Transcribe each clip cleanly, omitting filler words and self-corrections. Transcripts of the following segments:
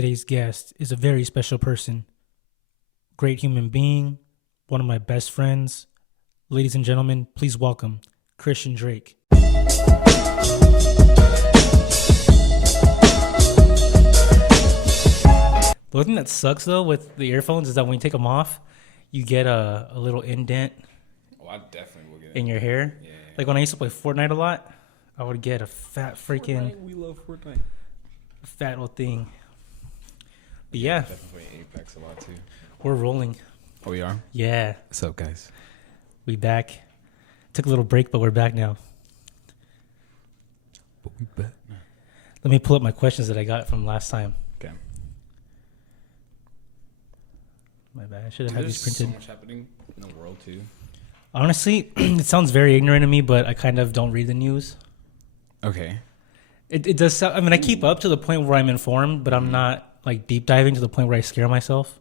Today's guest is a very special person, great human being, one of my best friends. Ladies and gentlemen, please welcome Christian Drake. The one thing that sucks though with the earphones is that when you take them off, you get a little indent. Oh, I definitely will get in your hair. Yeah. Like when I used to play Fortnite a lot, I would get a fat freaking Fortnite, we love Fortnite. fat little thing. But yeah, Definitely Apex a lot too. we're rolling. Oh, we are? Yeah, What's up, guys? we back. Took a little break, but we're back now. But we bet. Let me pull up my questions that I got from last time. Okay. My bad. I should have had these printed. There's so much happening in the world too. Honestly, it sounds very ignorant of me, but I kind of don't read the news. Okay. It does sound, I mean, I keep up to the point where I'm informed, but I'm not like deep diving to the point where I scare myself.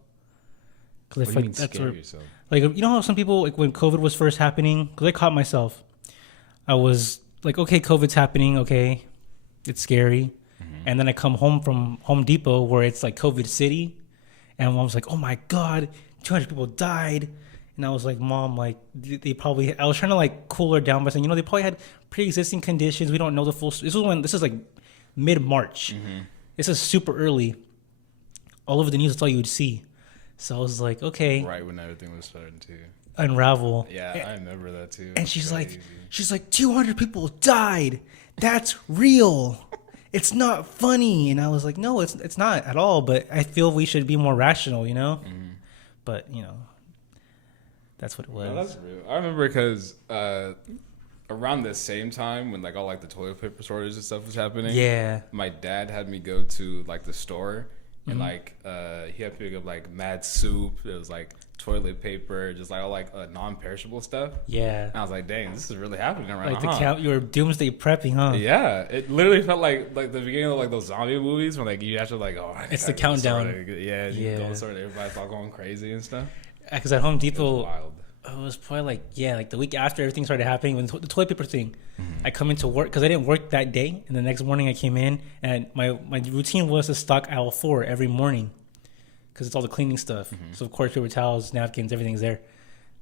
Because I feel like that's where, yourself? like, you know how some people, like when COVID was first happening, because I caught myself, I was like, okay, COVID's happening, okay, it's scary. And then I come home from Home Depot where it's like COVID city, and I was like, oh my God, 200 people died. And I was like, Mom, like, they probably, I was trying to like cool her down by saying, you know, they probably had pre-existing conditions. We don't know the full, this is like mid-March. This is super early. All over the news, that's all you would see. So I was like, okay. Right when everything was starting to Unravel. Yeah, I remember that too. And she's like, 200 people died. That's real. It's not funny. And I was like, no, it's not at all. But I feel we should be more rational, you know? But, you know, that's what it was. No, that's real. I remember because around the same time when like all like the toilet paper shortage and stuff was happening. Yeah. My dad had me go to like the store and like he had to pick up like mad soup. It was like toilet paper, just like all like non-perishable stuff. Yeah. And I was like, dang, this is really happening around. Like the count, you were doomsday prepping, huh? Yeah, it literally felt like the beginning of like those zombie movies when like you actually like, oh, It's the countdown. Yeah, you go to the store and everybody's all going crazy and stuff. Because at Home It Depot, was wild. it was probably like the week after everything started happening, when the toilet paper thing. I come into work because I didn't work that day, and the next morning I came in, and my routine was to stock aisle 4 every morning because it's all the cleaning stuff. So of course, paper towels, napkins, everything's there.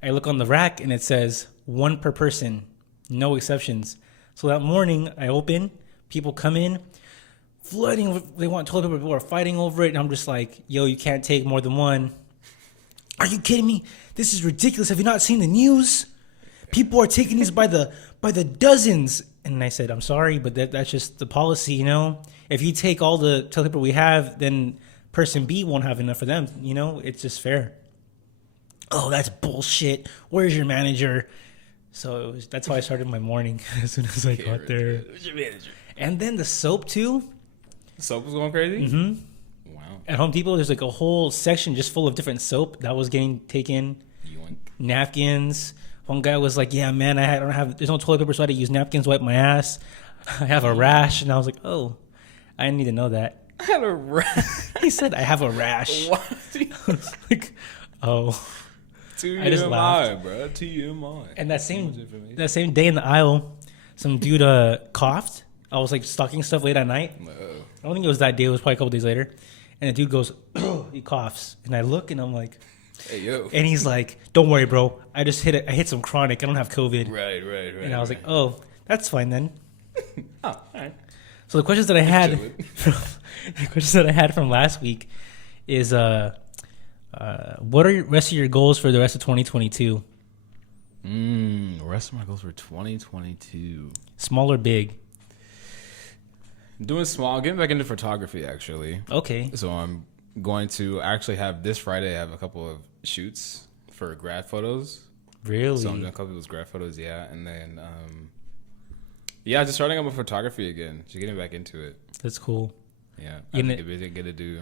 I look on the rack and it says 1 per person, no exceptions. So that morning I open, people come in, flooding. They want toilet paper. People are fighting over it, and I'm just like, yo, you can't take more than 1. Are you kidding me? This is ridiculous. Have you not seen the news? People are taking these by the dozens. And I said, I'm sorry, but that's just the policy, you know? If you take all the toilet paper we have, then person B won't have enough for them, you know? It's just fair. Oh, that's bullshit. Where's your manager? So that's how I started my morning as soon as I got there. Where's your manager? And then the soap, too. Soap was going crazy? Wow. At Home Depot, there's like a whole section just full of different soap that was getting taken. Yoink. Napkins. One guy was like, yeah, man, there's no toilet paper, so I had to use napkins to wipe my ass. I have a rash. And I was like, oh, I didn't need to know that. I had a rash. He said, I have a rash. What? I was like, oh. I just laughed. TMI, bro. TMI. And that same day in the aisle, some dude coughed. I was like stocking stuff late at night. I don't think it was that day. It was probably a couple days later. And the dude goes, he coughs. And I look and I'm like, hey, yo. and he's like, don't worry, bro. I hit some chronic. I don't have COVID. Right. And I was like, oh, that's fine then. oh, all right. So the questions that I had from last week is what are the rest of your goals for the rest of 2022? The rest of my goals for 2022. Small or big? Doing small, getting back into photography actually. Okay. So I'm going to actually have this Friday. I have a couple of shoots for grad photos. Really? So I'm doing a couple of those grad photos, yeah, and then just starting up with photography again. Just getting back into it. That's cool. Yeah, I think it's good to do.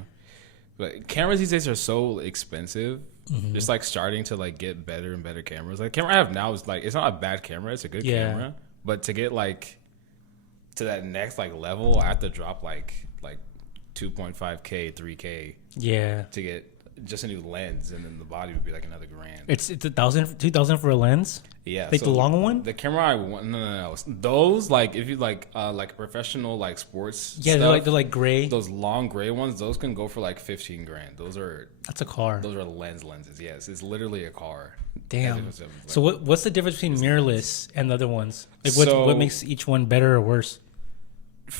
But cameras these days are so expensive. Just like starting to like get better and better cameras. Like the camera I have now is like, it's not a bad camera. It's a good camera. But to get like to that next like level, I have to drop like 2.5K, 3K. Yeah. To get just a new lens, and then the body would be like another grand. It's 1,000, 2,000 for a lens. Yeah, like so the long one. The camera I want, no. Those like if you like professional like sports. Yeah, stuff, they're like gray. Those long gray ones, those can go for like 15 grand. That's a car. Those are lenses. Yes, it's literally a car. Damn. So what's the difference between mirrorless and the other ones? Like what makes each one better or worse?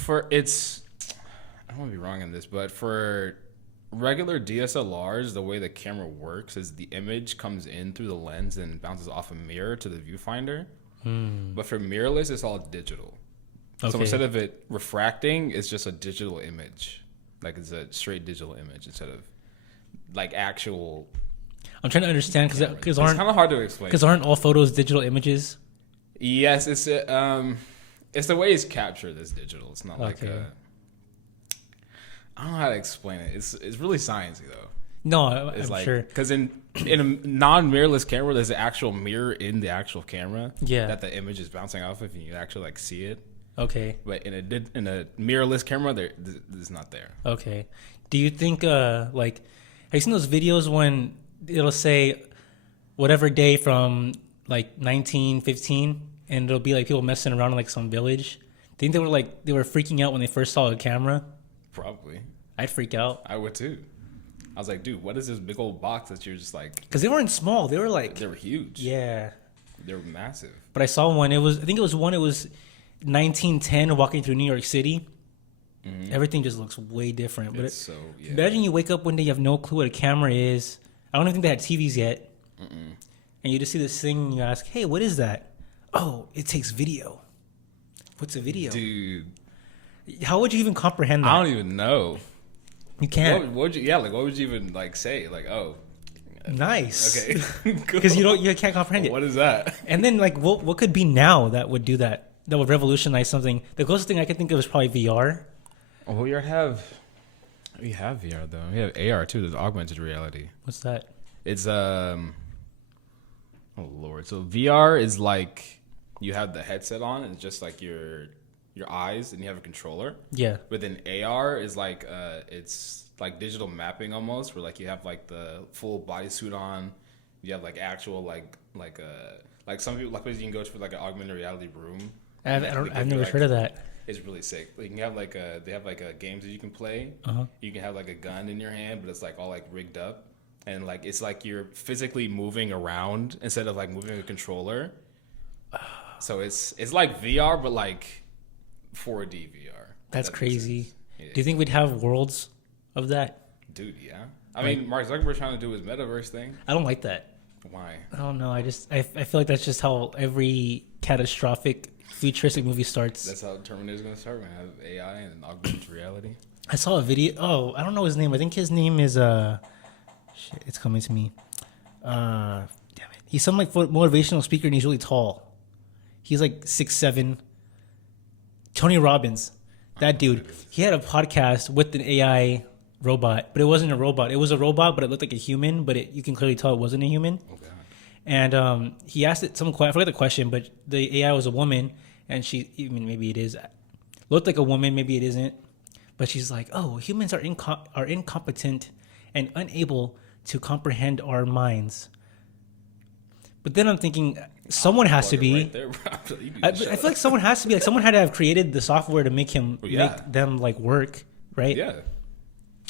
I don't want to be wrong on this, but for regular DSLRs, the way the camera works is the image comes in through the lens and bounces off a mirror to the viewfinder. But for mirrorless, it's all digital. Okay. So instead of it refracting, it's just a digital image. Like it's a straight digital image instead of like actual. I'm trying to understand because it's kind of hard to explain. Because aren't all photos digital images? Yes, it's the way it's captured as digital. It's not like I don't know how to explain it. It's really sciencey though. No, I'm like, sure. Because in a non-mirrorless camera, there's an actual mirror in the actual camera. Yeah. That the image is bouncing off of, and you actually like see it. Okay. But in a mirrorless camera, it's not there. Okay. Do you think like have you seen those videos when it'll say whatever day from like 1915, and it'll be like people messing around in like some village? Do you think they were freaking out when they first saw a camera? Probably. I'd freak out. I would too. I was like, dude, what is this big old box that you're just like? Because they weren't small. They were huge. Yeah. They were massive. But I saw one. It was 1910 walking through New York City. Mm-hmm. Everything just looks way different. But imagine you wake up one day, you have no clue what a camera is. I don't even think they had TVs yet. Mm-mm. And you just see this thing and you ask, hey, what is that? Oh, it takes video. What's a video? Dude. How would you even comprehend that? I don't even know. You can't. What would you even like say? Like, oh, nice. Okay, because you can't comprehend it. What is that? And then like, what could be now that would do that? That would revolutionize something. The closest thing I could think of is probably VR. Oh, we have VR though. We have AR too. There's augmented reality. What's that? It's oh Lord. So VR is like you have the headset on, and it's just like your eyes, and you have a controller. Yeah. But then AR is like it's like digital mapping almost, where like you have like the full bodysuit on. You have like actual like some people like you can go to like an augmented reality room. I've never heard of that. It's really sick. Like you can have they have games that you can play. Uh-huh. You can have like a gun in your hand, but it's like all like rigged up, and like it's like you're physically moving around instead of like moving a controller. So it's like VR, but like 4D VR. That's crazy. Yeah. Do you think we'd have worlds of that? Dude, yeah. I mean, Mark Zuckerberg's trying to do his metaverse thing. I don't like that. Why? I don't know. I feel like that's just how every catastrophic futuristic movie starts. That's how Terminator's going to start. We're going to have AI and augmented reality. I saw a video. Oh, I don't know his name. I think his name is shit, it's coming to me. Damn it. He's some like motivational speaker, and he's really tall. He's like 6'7". Tony Robbins. That dude. He had a podcast with an AI robot, but it wasn't a robot. It was a robot, but it looked like a human, but you can clearly tell it wasn't a human. Okay. And he asked it some question. I forgot the question, but the AI was a woman, and maybe it is. Looked like a woman, maybe it isn't. But she's like, oh, humans are incompetent and unable to comprehend our minds. But then I'm thinking, someone has to be. Right there, I feel like someone has to be. Like someone had to have created the software to make them like work, right? Yeah.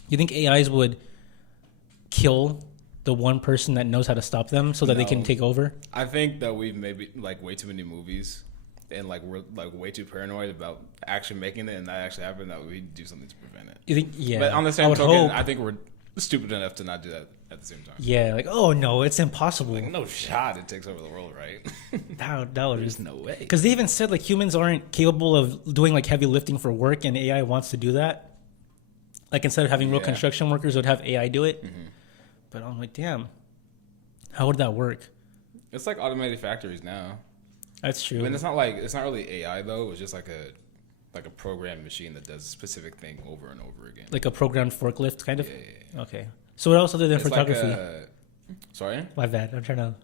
You think AIs would kill the one person that knows how to stop them so that they can take over? I think that we've maybe like way too many movies, and like we're like way too paranoid about actually making it and that actually happening that we do something to prevent it. You think? Yeah. But on the same token, I think we're stupid enough to not do that at the same time. Yeah, like, oh no, it's impossible. Like, no shot it takes over the world, right? There's no way. Because they even said like humans aren't capable of doing like heavy lifting for work, and AI wants to do that. Like instead of having real construction workers, would have AI do it. Mm-hmm. But I'm like, damn, how would that work? It's like automated factories now. That's true. I mean, it's not really AI though. It's just like a programmed machine that does a specific thing over and over again. Like a programmed forklift, kind of. Yeah. Okay. So what else other than photography? Like sorry. My bad. I'm trying to.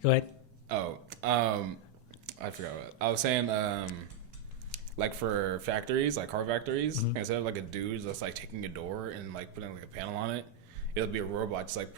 Go ahead. Oh, I forgot what I was saying. Like for factories, like car factories, instead of like a dude that's like taking a door and like putting like a panel on it, it'll be a robot just like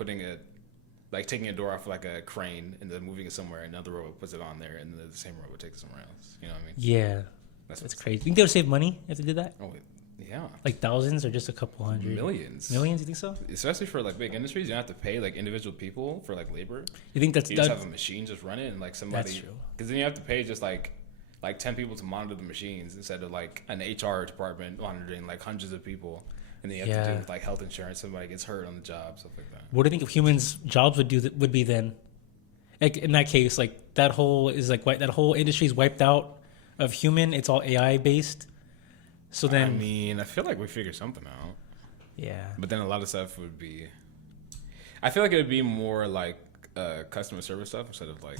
taking a door off like a crane and then moving it somewhere. Another robot puts it on there, and then the same robot takes it somewhere else. You know what I mean? Yeah, that's crazy. Think they would save money if they did that? Oh, yeah. Like thousands or just a couple hundred? Millions. Millions, you think so? Especially for like big industries, you don't have to pay like individual people for like labor. You think you just have a machine just run it and like somebody. That's true. Because then you have to pay just like 10 people to monitor the machines instead of like an HR department monitoring like hundreds of people. And then you have to do with like health insurance. Somebody gets hurt on the job, stuff like that. What do you think of humans' jobs would be then? Like in that case, like that whole industry is wiped out of human. It's all AI based. So then, I mean, I feel like we figured something out. Yeah. But then a lot of stuff would be. I feel like it would be more like customer service stuff instead of like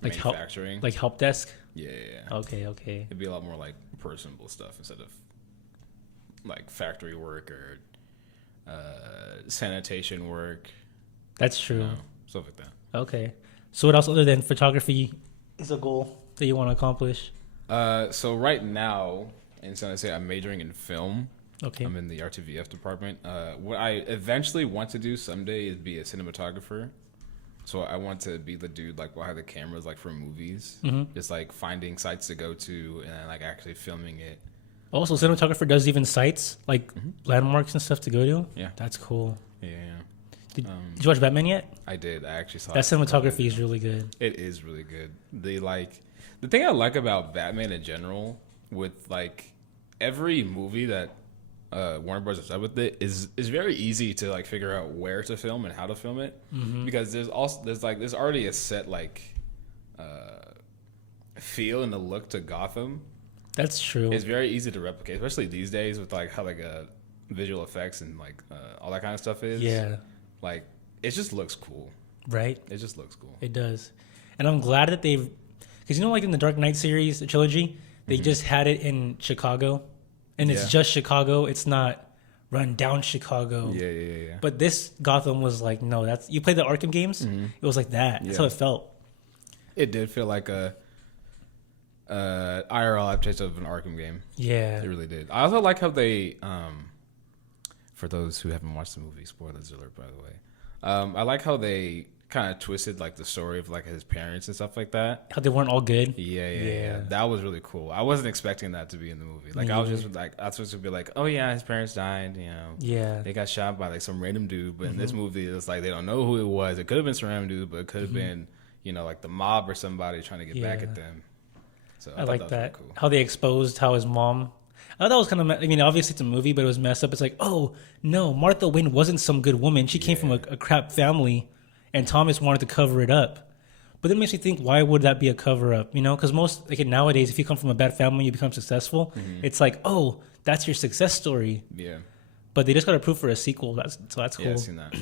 manufacturing, like help desk. Yeah. Okay. It'd be a lot more like personable stuff instead of like factory work or sanitation work. That's true. You know, stuff like that. Okay. So what else other than photography is a goal that you want to accomplish? So right now, in San Jose, I'm majoring in film. Okay. I'm in the RTVF department. What I eventually want to do someday is be a cinematographer. So I want to be the dude like behind the cameras, like for movies, just like finding sites to go to and then like actually filming it. Also, cinematographer does even sites like landmarks and stuff to go to. Yeah, that's cool. Yeah. Did you watch Batman yet? I did. I actually saw that. Cinematography is really good. It is really good. The thing I like about Batman in general, with like every movie that Warner Bros. Has done with it, is very easy to like figure out where to film and how to film it, because there's already a set like feel and a look to Gotham. That's true. It's very easy to replicate, especially these days with like how like visual effects and like all that kind of stuff is. Yeah. Like it just looks cool. Right. It just looks cool. It does, and I'm glad that they've, because like in the Dark Knight series, the trilogy, they just had it in Chicago, and it's just Chicago. It's not run down Chicago. Yeah. But this Gotham was like, no, that's, you played the Arkham games. It was like that. That's how it felt. It did feel like a IRL adaptation of an Arkham game. Yeah, it really did. I also like how they, for those who haven't watched the movie, spoilers alert, by the way. I like how they kind of twisted like the story of like his parents and stuff like that. How they weren't all good. Yeah. That was really cool. I wasn't expecting that to be in the movie. Like I was just like, I was supposed to be like, oh yeah, his parents died. You know, yeah, they got shot by like some random dude. But in this movie, it's like they don't know who it was. It could have been some random dude, but it could have been, you know, like the mob or somebody trying to get back at them. So I like that. Really cool. How they exposed how his mom. I thought that was kind of. I mean, obviously it's a movie, but it was messed up. It's like, oh no, Martha Wayne wasn't some good woman. She came from a crap family, and Thomas wanted to cover it up. But then it makes me think, why would that be a cover up? You know, because most like nowadays, if you come from a bad family, you become successful. It's like, oh, that's your success story. Yeah. But they just got approved for a sequel. That's cool. Yeah, I've seen that.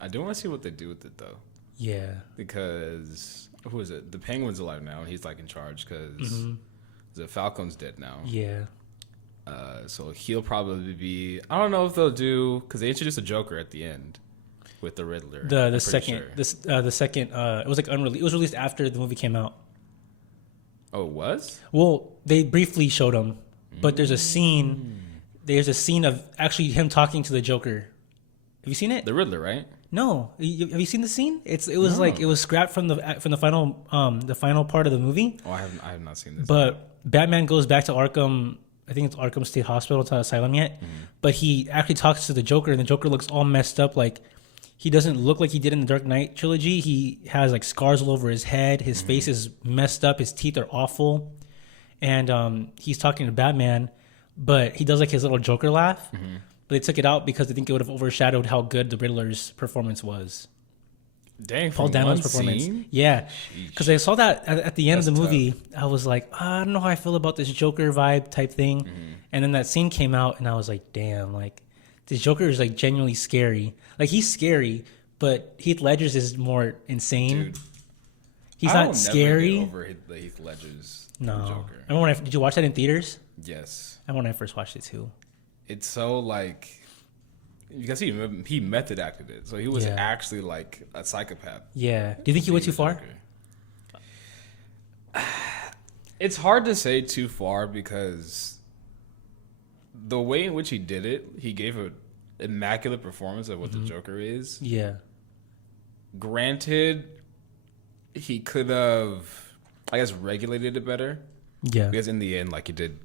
I do want to see what they do with it though. Yeah. Because who is it? The Penguin's alive now, and he's like in charge because the Falcon's dead now. Yeah. So he'll probably be. I don't know if they'll do, because they introduced a Joker at the end with the Riddler. The second. It was like unreleased. It was released after the movie came out. Oh, it was? Well, they briefly showed him, but there's a scene. There's a scene of actually him talking to the Joker. Have you seen it? The Riddler, right? No. Have you seen the scene? It was scrapped from the final part of the movie. Oh, I have not seen this. But Batman goes back to Arkham. I think it's Arkham State Hospital. It's not Asylum yet. But he actually talks to the Joker, and the Joker looks all messed up. Like, he doesn't look like he did in the Dark Knight trilogy. He has like scars all over his head. His face is messed up. His teeth are awful. And he's talking to Batman, but he does like his little Joker laugh. But they took it out because they think it would have overshadowed how good the Riddler's performance was. Dang, Paul Dano's performance. Scene? Yeah, because I saw that at the end of the movie. I was like, I don't know how I feel about this Joker vibe type thing. And then that scene came out, and I was like, damn, like this Joker is like genuinely scary. Like, he's scary, but Heath Ledger's is more insane. Dude, he's not scary. Never get over Heath Ledger's Joker. I remember did you watch that in theaters? Yes. I remember when I first watched it too. It's so like, because he method acted it, so he was actually like a psychopath. Yeah. Do you think he went too far? It's hard to say too far because the way in which he did it, he gave immaculate performance of what the Joker is. Yeah. Granted, he could have, I guess, regulated it better. Yeah. Because in the end, like he did,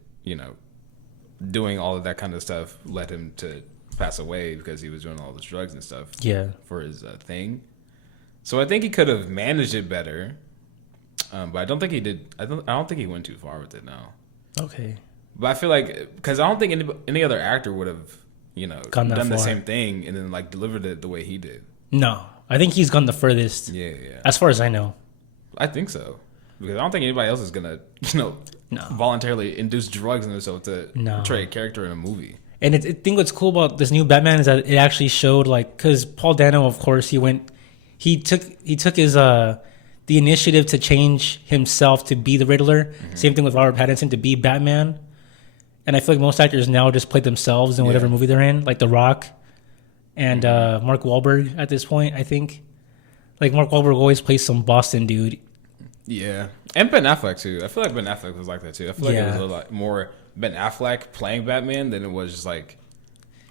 doing all of that kind of stuff led him to pass away because he was doing all those drugs and stuff. Yeah. For his thing. So I think he could have managed it better. But I don't think he did. I don't think he went too far with it now. Okay. But I feel like, because I don't think any other actor would have, done the same thing and then like delivered it the way he did. No, I think he's gone the furthest. Yeah. As far as I know. I think so, because I don't think anybody else is gonna, voluntarily induce drugs in themselves to portray a character in a movie. And I think what's cool about this new Batman is that it actually showed, like, because Paul Dano, of course, he took his the initiative to change himself to be the Riddler. Mm-hmm. Same thing with Robert Pattinson to be Batman. And I feel like most actors now just play themselves in whatever movie they're in, like The Rock and Mark Wahlberg at this point, I think. Like, Mark Wahlberg always plays some Boston dude. Yeah. And Ben Affleck, too. I feel like Ben Affleck was like that, too. I feel like it was a lot more Ben Affleck playing Batman than it was just, like,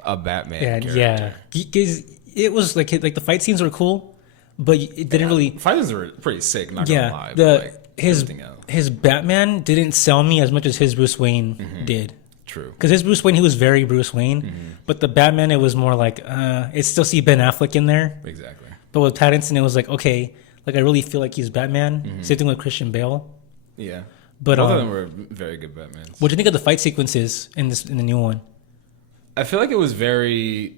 a Batman character. Yeah. Because it was, like the fight scenes were cool, but it didn't really... Fight scenes were pretty sick, not gonna lie. His Batman didn't sell me as much as his Bruce Wayne did. True. Because his Bruce Wayne, he was very Bruce Wayne. But the Batman, it was more like, it still see Ben Affleck in there. Exactly. But with Pattinson, it was like, okay, like I really feel like he's Batman. Same thing with Christian Bale. Yeah. But both of them were very good Batmans. What do you think of the fight sequences in the new one? I feel like it was very...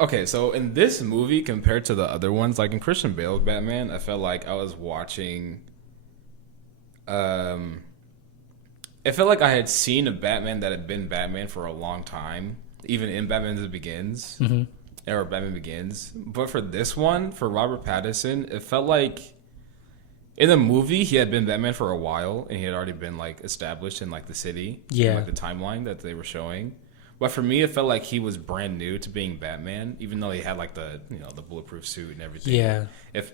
Okay, so in this movie, compared to the other ones, like in Christian Bale's Batman, I felt like I was watching... It felt like I had seen a Batman that had been Batman for a long time, even in Batman Begins, or Batman Begins. But for this one, for Robert Pattinson, it felt like in the movie he had been Batman for a while, and he had already been like established in like the city, like the timeline that they were showing. But for me, it felt like he was brand new to being Batman, even though he had like the the bulletproof suit and everything. Yeah.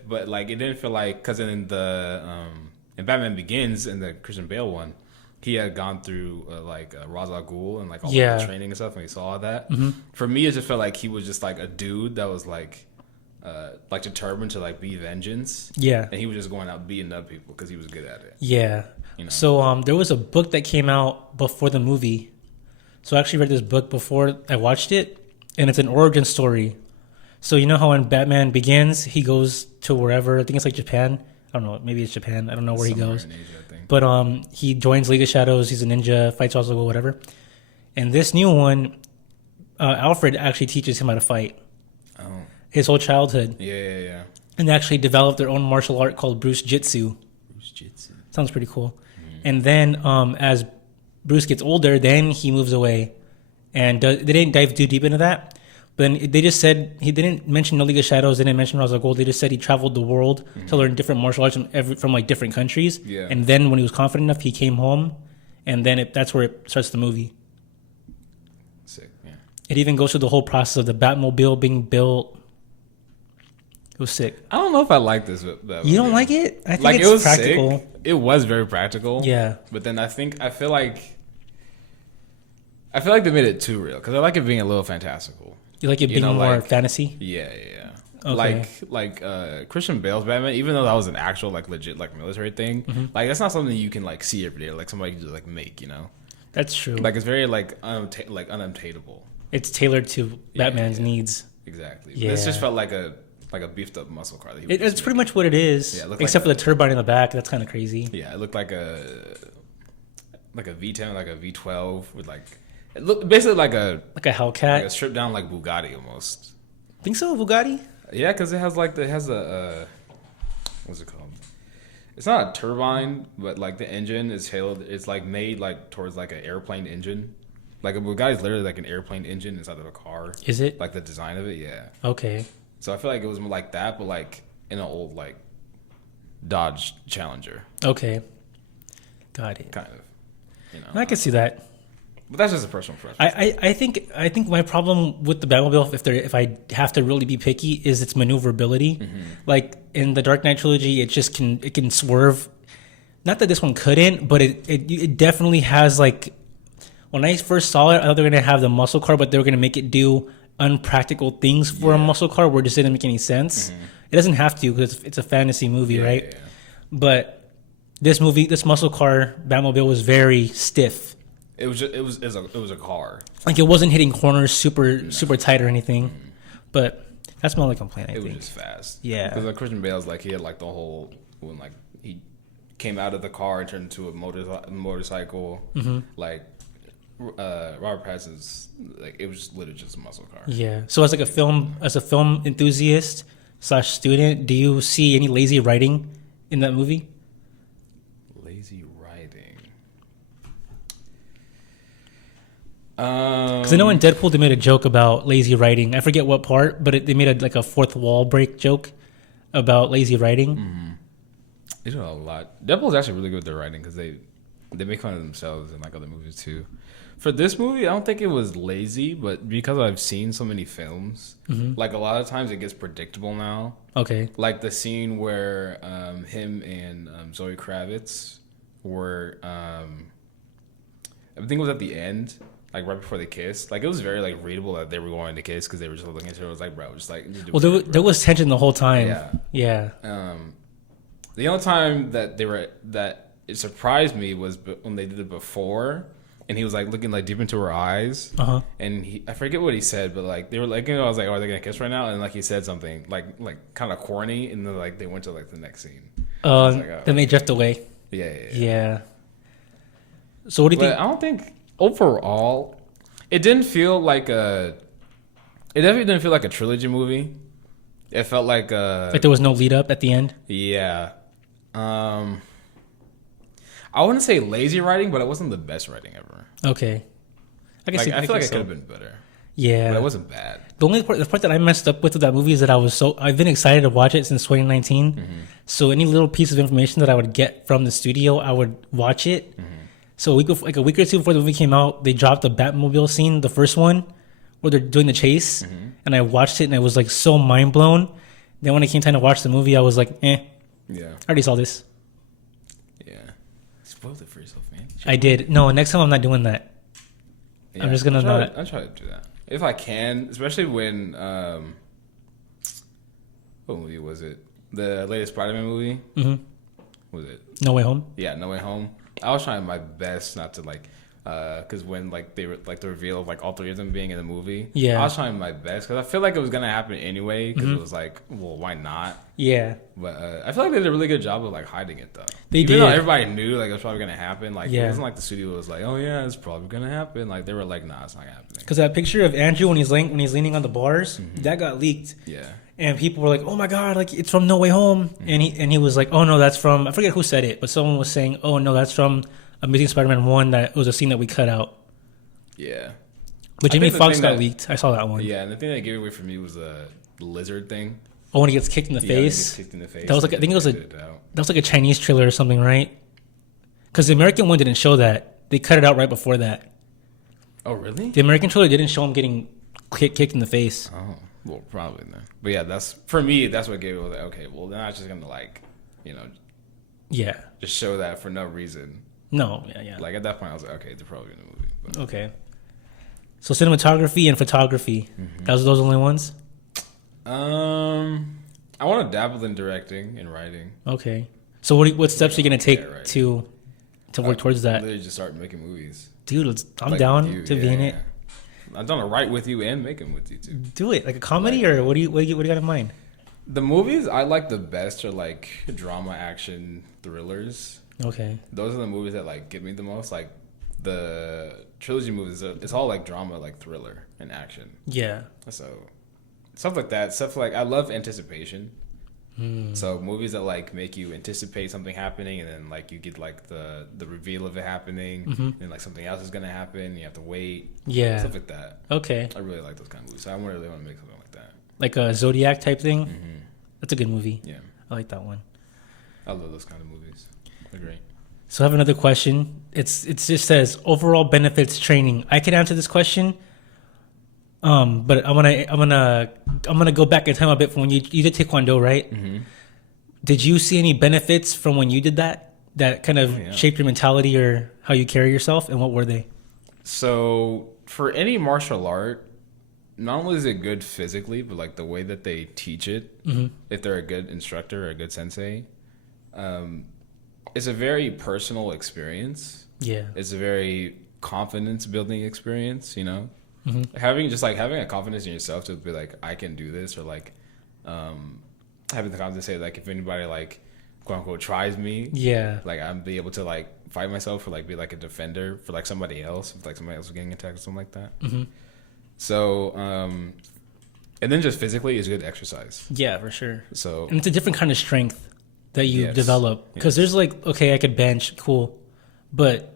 But like it didn't feel like, because in Batman Begins, in the Christian Bale one, he had gone through Ra's al Ghul and like all the training and stuff, and he saw all that. For me, it just felt like he was just like a dude that was like determined to like be vengeance. Yeah, and he was just going out beating up people because he was good at it. Yeah. So there was a book that came out before the movie. So I actually read this book before I watched it, and it's an origin story. So you know how in Batman Begins, he goes to wherever, I think it's like Japan. I don't know, maybe it's Japan. I don't know where somewhere he goes. In Asia, I think. But he joins League of Shadows. He's a ninja, fights Ra's al Ghul, whatever. And this new one, Alfred actually teaches him how to fight. Oh. His whole childhood. Yeah. And they actually developed their own martial art called Bruce Jitsu. Sounds pretty cool. And then as Bruce gets older, then he moves away. And they didn't dive too deep into that. But then they just said, he didn't mention No League of Shadows, they didn't mention Ra's al Ghul. They just said he traveled the world to learn different martial arts from like different countries. Yeah. And then when he was confident enough, he came home. And then that's where it starts the movie. Sick, yeah. It even goes through the whole process of the Batmobile being built. It was sick. I don't know if I like this. You don't like it? I think like, it's practical. Sick. It was very practical. Yeah. But then I feel like they made it too real, because I like it being a little fantastical. You like it being more fantasy? Yeah. Okay. Like Christian Bale's Batman, even though that was an actual like legit like military thing, like that's not something you can like see every day, like somebody can just like make, That's true. Like it's very like unobtainable. It's tailored to Batman's needs. Exactly. Yeah. This just felt like a beefed up muscle car. That it's pretty much what it is. Yeah, except for the turbine in the back. That's kind of crazy. Yeah, it looked like a V10, like a V12 with like. It looked basically like a Hellcat, like a stripped down like Bugatti almost. Think so, Bugatti? Yeah, because it has a what's it called? It's not a turbine, but like the engine is tailored. It's like made like towards like an airplane engine. Like a Bugatti is literally like an airplane engine inside of a car. Is it? Like the design of it, yeah. Okay. So I feel like it was more like that, but like in an old like Dodge Challenger. Okay. Got it. Kind of. I can see that. But that's just a personal preference. I think my problem with the Batmobile, if I have to really be picky, is its maneuverability. Like in the Dark Knight trilogy, it can swerve. Not that this one couldn't, but it definitely has like. When I first saw it, I thought they were gonna have the muscle car, but they were gonna make it do unpractical things for a muscle car where it just didn't make any sense. It doesn't have to because it's a fantasy movie, right? Yeah. But this muscle car Batmobile was very stiff. It was a car. Like it wasn't hitting corners super tight or anything. But that's my only complaint. I think it was just fast. Yeah, because like Christian Bale's like he had like the whole when like he came out of the car and turned into a motorcycle. Like Robert Pattinson's like it was just literally just a muscle car. Yeah. So as a film enthusiast / student, do you see any lazy writing in that movie? Lazy writing. Because I know in Deadpool they made a joke about lazy writing. I forget what part, but they made a fourth wall break joke about lazy writing. They do a lot. Deadpool's actually really good with their writing because they make fun of themselves in like other movies too. For this movie, I don't think it was lazy, but because I've seen so many films, like a lot of times it gets predictable now. Okay. Like the scene where him and Zoe Kravitz were, I think it was at the end, like right before they kissed. Like it was very like readable that they were going to kiss because they were just looking at each other. It was like, bro, just like. Well, there was tension the whole time. Yeah. The only time that it surprised me was when they did it before. And he was like looking like deep into her eyes, and I forget what he said, but like they were like, I was like, oh, are they gonna kiss right now? And like he said something like kind of corny, and then like they went to like the next scene. Then they drift away. Yeah. So what do you think? I don't think overall, it didn't feel like it definitely didn't feel like a trilogy movie. It felt like there was no lead up at the end. Yeah. I wouldn't say lazy writing, but it wasn't the best writing ever. Okay. I feel like it could have been better. Yeah. But it wasn't bad. The part that I messed up with that movie is that I've been excited to watch it since 2019. So any little piece of information that I would get from the studio, I would watch it. So a week or two before the movie came out, they dropped the Batmobile scene, the first one, where they're doing the chase. And I watched it and I was like so mind blown. Then when it came time to watch the movie, I was like, Yeah. I already saw this. Spoiled it for yourself, man. I did. No, next time I'm not doing that. I'm just gonna not. I'll try to do that if I can, especially when what movie was it? The latest Spider-Man movie. Was it No Way Home? Yeah, No Way Home. I was trying my best not to like, because when like they were like the reveal of like all three of them being in the movie. I was trying my best because I feel like it was gonna happen anyway. Because it was like, well, why not? Yeah. But I feel like they did a really good job of like hiding it though. They did. Even though everybody knew like it was probably gonna happen. Like it wasn't like the studio was like, oh yeah, it's probably gonna happen. Like they were like, nah, it's not happening. Because that picture of Andrew when he's leaning on the bars, that got leaked. Yeah. And people were like, oh my god, like it's from No Way Home. And he was like, oh no, that's from, I forget who said it, but someone was saying, oh no, that's from Amazing Spider-Man 1. That was a scene that we cut out. Yeah. But Jamie Foxx got leaked. I saw that one. Yeah, and the thing that gave it away for me was the lizard thing. Oh, when he gets kicked in the face. That was like, I think that was like a Chinese trailer or something, right? Because the American one didn't show that. They cut it out right before that. Oh, really? The American trailer didn't show him getting kicked in the face. Oh, well, probably then. But yeah, that's for me. That's what gave it. Like, okay, well, they're not just gonna like, just show that for no reason. No, Like at that point, I was like, okay, they're probably in the movie. But. Okay. So cinematography and photography, those only ones? I want to dabble in directing and writing. Okay. So what steps are you gonna take to work towards that? Literally just start making movies. Dude, I'm down to be in it. I'm down to write with you and make them with you too. Do it like a comedy or what do you got in mind? The movies I like the best are like drama, action, thrillers. Okay. Those are the movies that like get me the most. Like the trilogy movies, it's all like drama, like thriller and action. Yeah. So stuff like that. Stuff like I love anticipation. So movies that like make you anticipate something happening, and then like you get like the reveal of it happening, and like something else is gonna happen. And you have to wait. Yeah. Stuff like that. Okay. I really like those kind of movies. So I really want to make something like that. Like a Zodiac type thing. That's a good movie. Yeah. I like that one. I love those kind of movies. They're great. So I have another question. It just says overall benefits training. I could answer this question. But I'm gonna go back in time a bit from when you did Taekwondo, right? Did you see any benefits from when you did that kind of shaped your mentality or how you carry yourself, and what were they? So for any martial art, not only is it good physically, but like the way that they teach it, if they're a good instructor or a good sensei, it's a very personal experience. Yeah, it's a very confidence building experience. You know, having a confidence in yourself to be like, I can do this, or like having the confidence to say like, if anybody like quote unquote tries me, like I'm be able to like fight myself or like be like a defender for like somebody else, if like somebody else is getting attacked or something like that. So and then just physically is good exercise. Yeah, for sure. So and it's a different kind of strength that you develop, because there's like, okay, I could bench, cool, but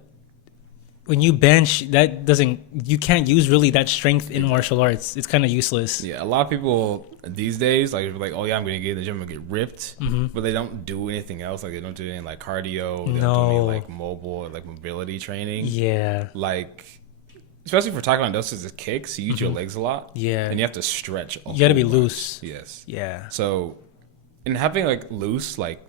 when you bench, you can't use really that strength in martial arts. It's kind of useless. Yeah, a lot of people these days like oh yeah, I'm gonna get in the gym and get ripped, but they don't do anything else. Like they don't do any like cardio, they don't do any like mobile or like mobility training. Yeah, like especially for taekwondo, it's kicks. You use your legs a lot. Yeah, and you have to stretch. You got to be loose. Yes. Yeah. So, and having like loose, like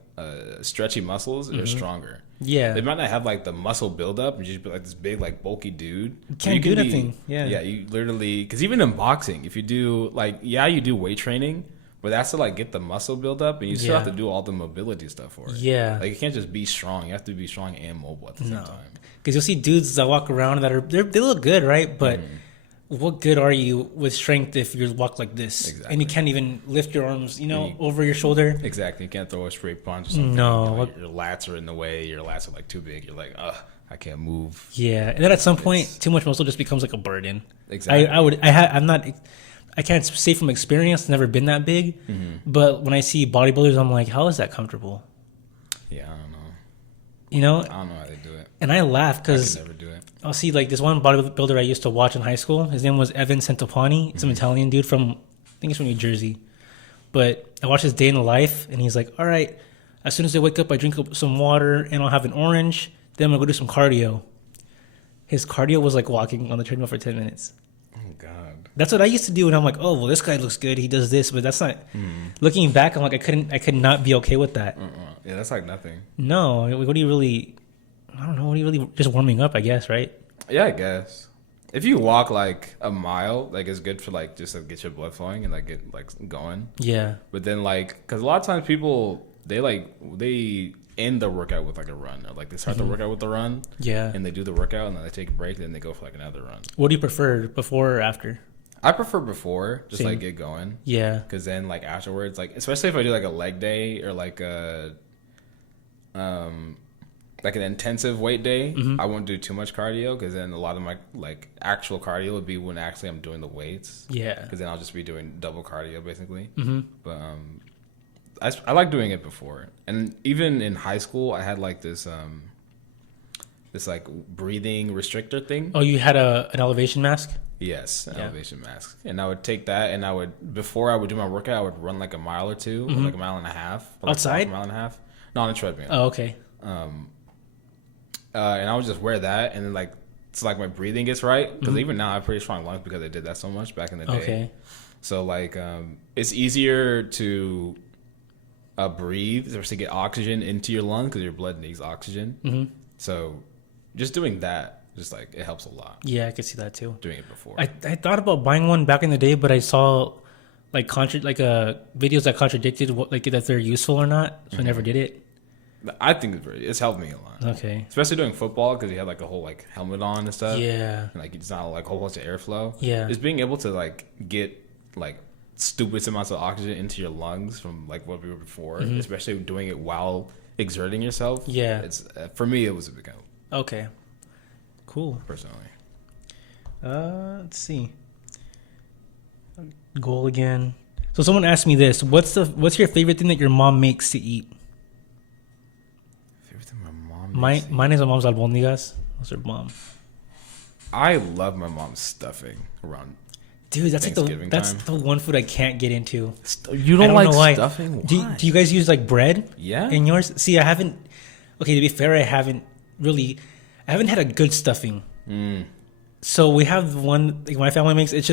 stretchy muscles are stronger. Yeah, they might not have like the muscle buildup and just be like this big, like bulky dude. You can't do anything. Yeah, you literally, because even in boxing, if you do like, you do weight training, but that's to like get the muscle buildup, and you still have to do all the mobility stuff for it. Yeah, like you can't just be strong. You have to be strong and mobile at the same time. Because you'll see dudes that walk around that they look good, right? But what good are you with strength if you walk like this? Exactly. And you can't even lift your arms, over your shoulder? Exactly. You can't throw a straight punch or something. No. Your lats are in the way. Your lats are like too big. You're like, I can't move. Yeah. And then at some point, too much muscle just becomes like a burden. Exactly. I can't say from experience, never been that big. But when I see bodybuilders, I'm like, how is that comfortable? Yeah, I don't know. I don't know how they do it. And I laugh because I'll see like this one bodybuilder I used to watch in high school. His name was Evan Centopani. He's an Italian dude I think he's from New Jersey. But I watched his day in the life, and he's like, all right, as soon as I wake up, I drink some water, and I'll have an orange. Then I'm going to go do some cardio. His cardio was like walking on the treadmill for 10 minutes. Oh, God. That's what I used to do, and I'm like, oh, well, this guy looks good. He does this, but that's not... Looking back, I'm like, I could not be okay with that. Yeah, that's like nothing. No, what do you really... I don't know. What are you really just warming up, I guess, right? Yeah, I guess. If you walk like a mile, like it's good for like just to get your blood flowing and like get like going. Yeah. But then like, because a lot of times people they end the workout with like a run, or like they start the workout with a run. Yeah. And they do the workout and then they take a break, then they go for like another run. What do you prefer, before or after? I prefer before, just like get going. Yeah. Because then like afterwards, like especially if I do like a leg day or like a like an intensive weight day, I won't do too much cardio, because then a lot of my like actual cardio would be when actually I'm doing the weights. Yeah. Because then I'll just be doing double cardio basically. But I like doing it before, and even in high school I had like this like breathing restrictor thing. Oh, you had an elevation mask? Yes, an elevation mask, and I would take that, and before I would do my workout, I would run like a mile or two, or like a mile and a half. Outside? A mile and a half. No, on a treadmill. Oh, okay. And I would just wear that, and then like so like my breathing gets right, because even now I have pretty strong lungs because I did that so much back in the day. Okay. So like it's easier to breathe, especially get oxygen into your lungs, because your blood needs oxygen. So just doing that, just like it helps a lot. Yeah, I could see that too. Doing it before. I thought about buying one back in the day, but I saw like videos that contradicted that they're useful or not, so I never did it. I think it's helped me a lot. Okay. Especially doing football, because you have like a whole like helmet on and stuff. Yeah. And like it's not like a whole bunch of airflow. Yeah. Just being able to like get like stupid amounts of oxygen into your lungs from like what we were before, especially doing it while exerting yourself. Yeah. It's for me, it was a big help. Okay. Cool. Personally. Let's see. Goal again. So someone asked me this: What's your favorite thing that your mom makes to eat? Mine is my mom's albóndigas. Those are bomb. I love my mom's stuffing around. Dude, that's the one food I can't get into. You don't like stuffing? Why? Do you guys use like bread? Yeah. In yours? See, I haven't. Okay, to be fair, I haven't had a good stuffing. So we have one like my family makes. It's just